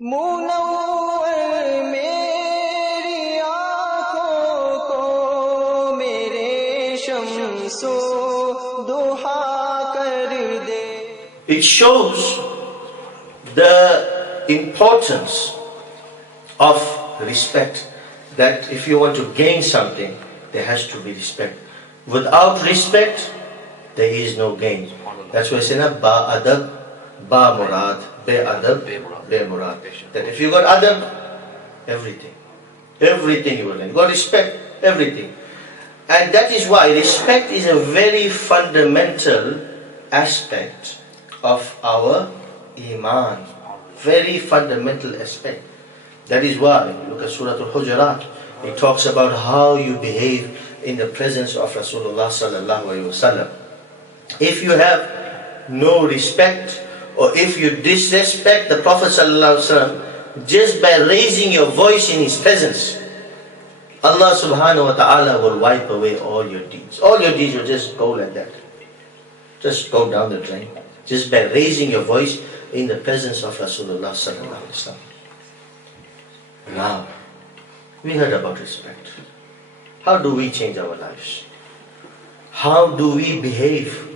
मुनव्वर मेरी आँखों को मेरे शम्सो दुहा कर दे. It shows the importance of respect, that if you want to gain something, there has to be respect. Without respect, there is no gain. That's why I say, ba adab, ba murad, be adab, be murad. That if you got adab, everything you will learn. You got respect, everything. And that is why respect is a very fundamental aspect of our iman. Very fundamental aspect. That is why, look at Surah Al-Hujurat. It talks about how you behave in the presence of Rasulullah sallallahu alaihi wasallam. If you have no respect, or if you disrespect the Prophet sallallahu alaihi wasallam just by raising your voice in his presence, Allah subhanahu wa ta'ala will wipe away all your deeds. All your deeds will just go like that. Just go down the drain. Just by raising your voice in the presence of Rasulullah sallallahu alaihi wasallam. Now, we heard about respect. How do we change our lives? How do we behave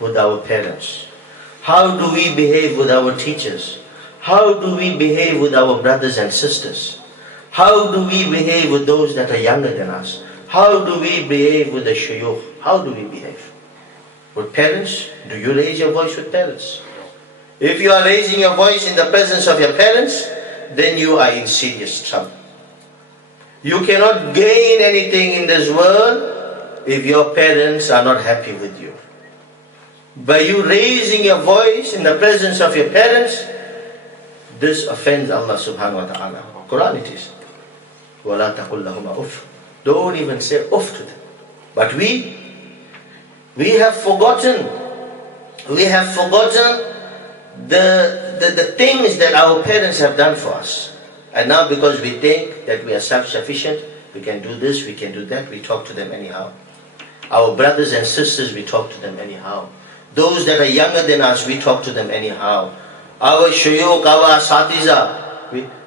with our parents? How do we behave with our teachers? How do we behave with our brothers and sisters? How do we behave with those that are younger than us? How do we behave with the shuyukh? How do we behave? With parents? Do you raise your voice with parents? If you are raising your voice in the presence of your parents, then you are in serious trouble. You cannot gain anything in this world if your parents are not happy with you. By you raising your voice in the presence of your parents, this offends Allah subhanahu wa ta'ala. Quran it is. وَلَا تَقُلْ لَهُمَا أُفْ. Don't even say uff to them. But we have forgotten. We have forgotten the things that our parents have done for us. And now because we think that we are self-sufficient, we can do this, we can do that, we talk to them anyhow. Our brothers and sisters, we talk to them anyhow. Those that are younger than us, we talk to them anyhow. Our shuyukh, our asatiza,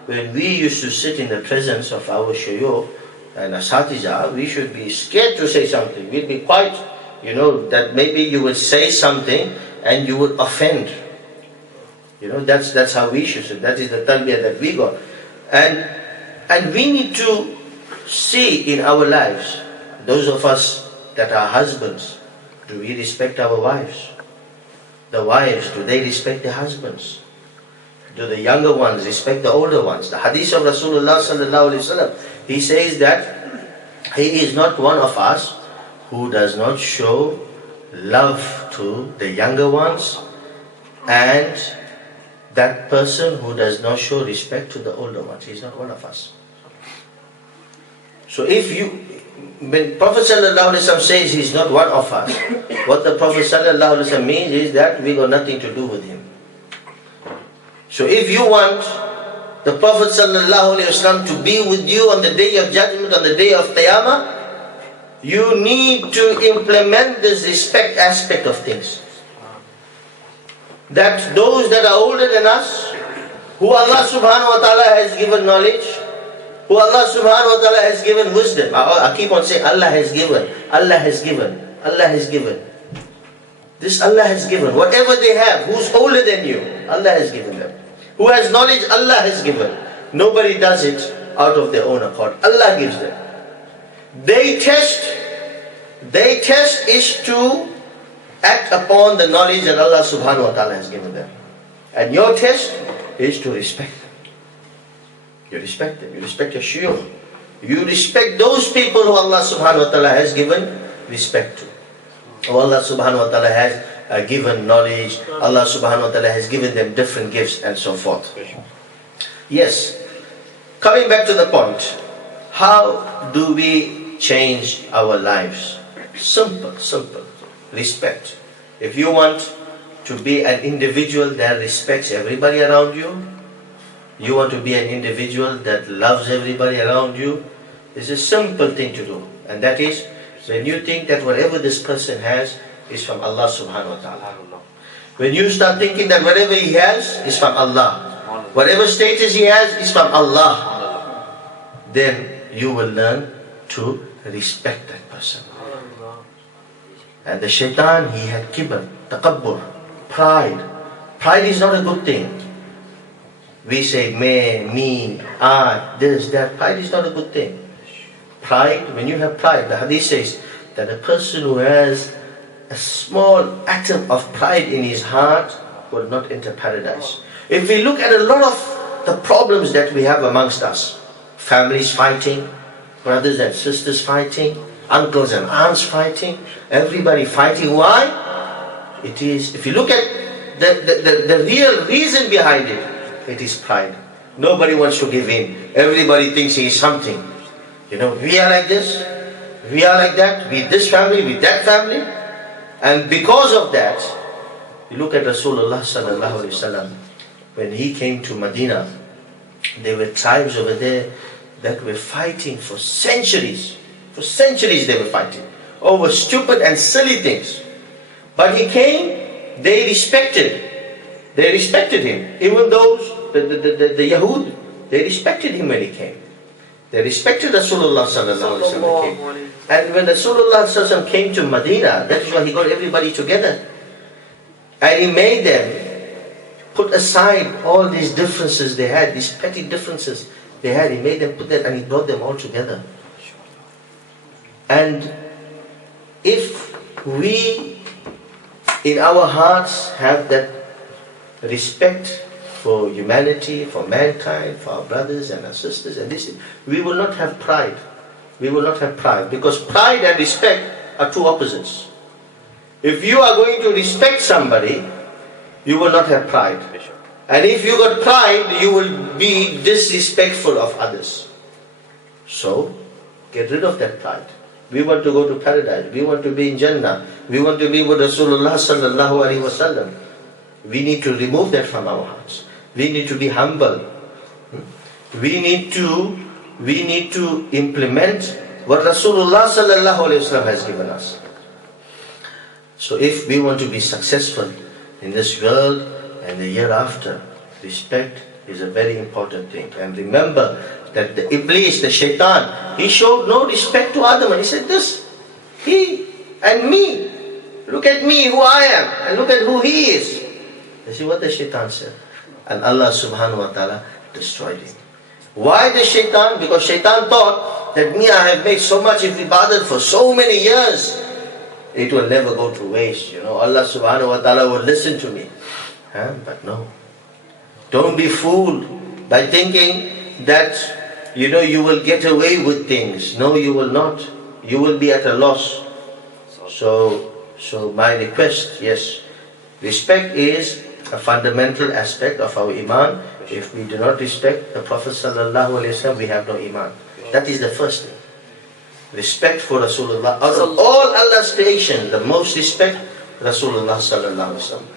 when we used to sit in the presence of our shuyukh and asatiza, we should be scared to say something. We'd be quite, that maybe you would say something and you would offend. That's how we should say. That is the tarbiyah that we got. And we need to see in our lives, those of us that are husbands, do we respect our wives? The wives, do they respect their husbands? Do the younger ones respect the older ones? The hadith of Rasulullah sallallahu alaihi wasallam, he says that he is not one of us who does not show love to the younger ones, and that person who does not show respect to the older ones. He's not one of us. So when Prophet sallallahu alaihi wasallam says he's not one of us, what the Prophet sallallahu alaihi wasallam means is that we got nothing to do with him. So if you want the Prophet sallallahu alaihi wasallam to be with you on the day of judgment, on the day of Qiyamah, you need to implement this respect aspect of things. That those that are older than us, who Allah subhanahu wa ta'ala has given knowledge, who Allah subhanahu wa ta'ala has given wisdom. I keep on saying Allah has given, Allah has given, Allah has given. This Allah has given. Whatever they have, who's older than you, Allah has given them. Who has knowledge, Allah has given. Nobody does it out of their own accord. Allah gives them. They test is to act upon the knowledge that Allah subhanahu wa ta'ala has given them. And your test is to respect them. You respect them. You respect your shuyukh. You respect those people who Allah subhanahu wa ta'ala has given respect to. Who Allah subhanahu wa ta'ala has given knowledge. Allah subhanahu wa ta'ala has given them different gifts and so forth. Yes. Coming back to the point. How do we change our lives? Simple. Respect. If you want to be an individual that respects everybody around you, you want to be an individual that loves everybody around you, it's a simple thing to do. And that is, when you think that whatever this person has is from Allah subhanahu wa ta'ala. When you start thinking that whatever he has is from Allah, whatever status he has is from Allah, then you will learn to respect that person. And the shaitan, he had kibr, takabbur, pride. Pride is not a good thing. We say, me, I, this, that. Pride is not a good thing. Pride, when you have pride, the hadith says that a person who has a small atom of pride in his heart will not enter paradise. If we look at a lot of the problems that we have amongst us, families fighting, brothers and sisters fighting, uncles and aunts fighting, everybody fighting. Why? It is, if you look at the real reason behind it, it is pride. Nobody wants to give in. Everybody thinks he is something. You know, we are like this, we are like that, we this family, we that family. And because of that, you look at Rasulullah sallallahu alaihi wasallam. When he came to Medina, there were tribes over there that were fighting for centuries. For centuries they were fighting over stupid and silly things. But he came, they respected him. Even those, the Yahud, they respected him when he came. They respected Rasulullah sallallahu alaihi wasallam. And when Rasulullah sallallahu alaihi wasallam came to Medina, that is why he got everybody together. And he made them put aside all these differences they had, these petty differences they had. He made them put that, and he brought them all together. And if we in our hearts have that respect for humanity, for mankind, for our brothers and our sisters, and this, we will not have pride. We will not have pride, because pride and respect are two opposites. If you are going to respect somebody, you will not have pride. And if you got pride, you will be disrespectful of others. So, get rid of that pride. We want to go to paradise. We want to be in Jannah. We want to be with Rasulullah sallallahu alaihi wasallam. We need to remove that from our hearts. We need to be humble. We need to implement what Rasulullah sallallahu alaihi wasallam has given us. So if we want to be successful in this world and the year after, respect is a very important thing. And remember that the Iblis, the shaitan, he showed no respect to Adam. And he said this, he and me, look at me, who I am, and look at who he is. You see what the shaitan said? And Allah subhanahu wa ta'ala destroyed him. Why the shaitan? Because shaitan thought that me, I have made so much ibadat for so many years, it will never go to waste. You know, Allah subhanahu wa ta'ala will listen to me. But no. Don't be fooled by thinking that, you know, you will get away with things. No, you will not. You will be at a loss. So my request, yes, respect is a fundamental aspect of our iman. If we do not respect the Prophet sallallahu alaihi wasallam, we have no iman. That is the first thing. Respect for Rasulullah. Out of all Allah's creation, the most respect, Rasulullah sallallahu alaihi wasallam.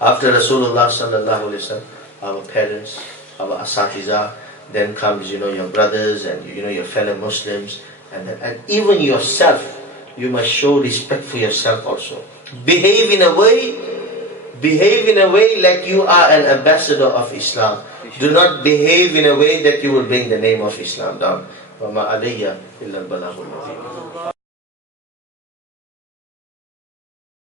After Rasulullah sallallahu alaihi wasallam, our parents, our asatiza, then comes, you know, your brothers and, you know, your fellow Muslims, and even yourself. You must show respect for yourself also. Behave in a way like you are an ambassador of Islam. Do not behave in a way that you will bring the name of Islam down. وَمَا عَلَيَّ إِلَّا الْبَلَاغُ الْمُبِينُ.